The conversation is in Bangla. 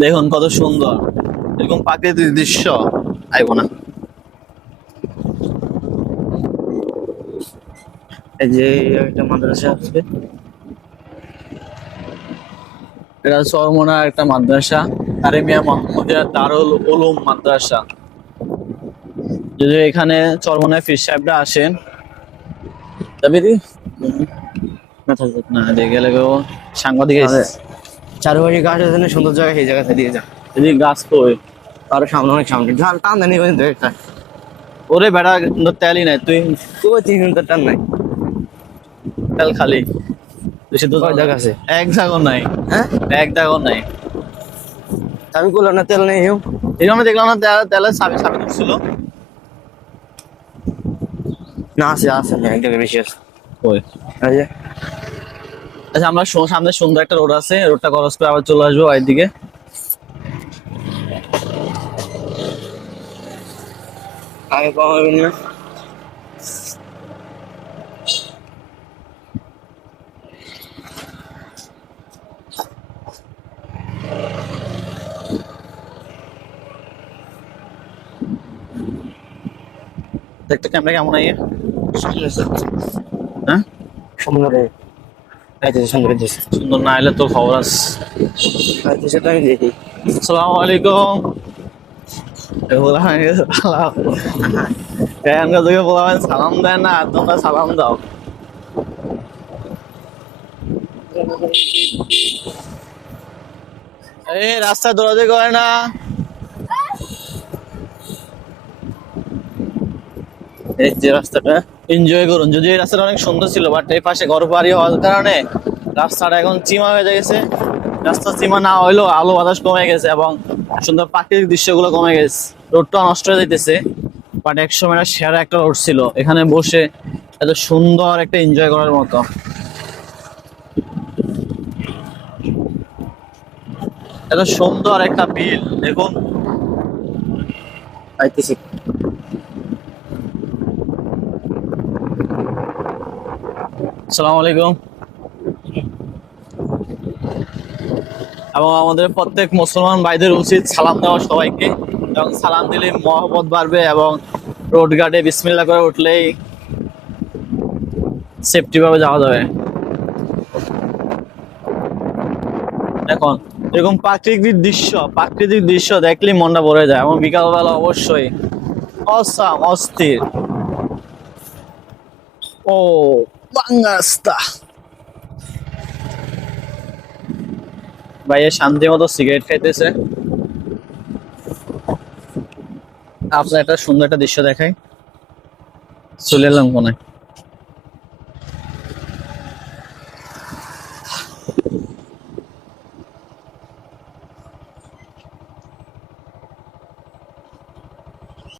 দেখুন কত সুন্দর। এরকম প্রাকৃতিক দৃশ্য। আইব না এই যে একটা মাদ্রাসা আছে। এটা চরমোনার একটা মাদ্রাসা। আরেমিয়া মোহাম্মদিয়া দারুল উলুম মাদ্রাসা। যদি এখানে চরমোনায় ফির সাহেবরা আসেন তবে না থাকবে না গেলে সাংবাদিক। চারবাড়ি গাছ আছে না সুন্দর জায়গা সেই জায়গাতে দিয়ে যা। যদি গাছ কই? আর সামনে অনেক সামনে। ধান টান দেনি কিন্তু একটা ওরে বেড়া কিন্তু তেলই নাই তুই ওই তিন ঘণ্টা টান নাই? তেল খালি। বেশি তো জায়গা আছে? এক জাগর নাই। হ্যাঁ? এক জাগর নাই। আমি করলাম না তেল নেই হেউ। এই দেখলাম না তেল তেলের সামনে সামনে ঢুকছিল না আছে আছে এক জায়গায় বেশি আছে। যে আচ্ছা আমরা সামনে সুন্দর একটা রোড আছে রোডটা ক্রস করে আবার চলে আসব বাড়ির দিকে। আগে না। দেখতে ক্যামেরা কেমন আইয়ে? সামনে আছে। হ্যাঁ সুন্দর না এলে তোর খবর আছে। আইতেছে তো আমি দেখি। আসসালামু আলাইকুম। এ বলা গেছে, সালাম তোকে বলা সালাম দেয় না তোমরা সালাম দাও। এই রাস্তা দৌড়াতে করে না। এই যে রাস্তাটা। এনজয় করুন। যদি এই রাস্তাটা অনেক সুন্দর ছিল বাট এই পাশে ঘর বাড়ি হওয়ার কারণে রাস্তাটা এখন চিমা হয়ে গেছে। রাস্তা চিমা না হইলেও আলো বাতাস কমে গেছে এবং সুন্দর প্রাকৃতিক দৃশ্যগুলো কমে গেছে। রোডটা নষ্ট হয়ে যাইতেছে বাট এক সময় সেরা একটা রোড ছিল। এখানে বসে এত সুন্দর একটা এনজয় করার মতো। এত সুন্দর একটা বিল দেখুন। আইতেছে। আসসালামু আলাইকুম। এবং আমাদের প্রত্যেক মুসলমান ভাইদের উচিত সালাম দেওয়া সবাইকে। এবং সালাম দিলে মহব্বত বাড়বে এবং রোড গার্ডে বিসমিল্লা করে উঠলেই সেফটি ভাবে যাওয়া যাবে। এখন এরকম প্রাকৃতিক দৃশ্য প্রাকৃতিক দৃশ্য দেখলেই মনটা ভরে যায় এবং বিকালবেলা অবশ্যই অসাম, অস্থির। ও বাঙ্গাস্তা ভাইয়া শান্তি মতো সিগারেট খাইতেছে। আপনার একটা সুন্দর একটা দৃশ্য দেখায় চলে এলাম কোনায়।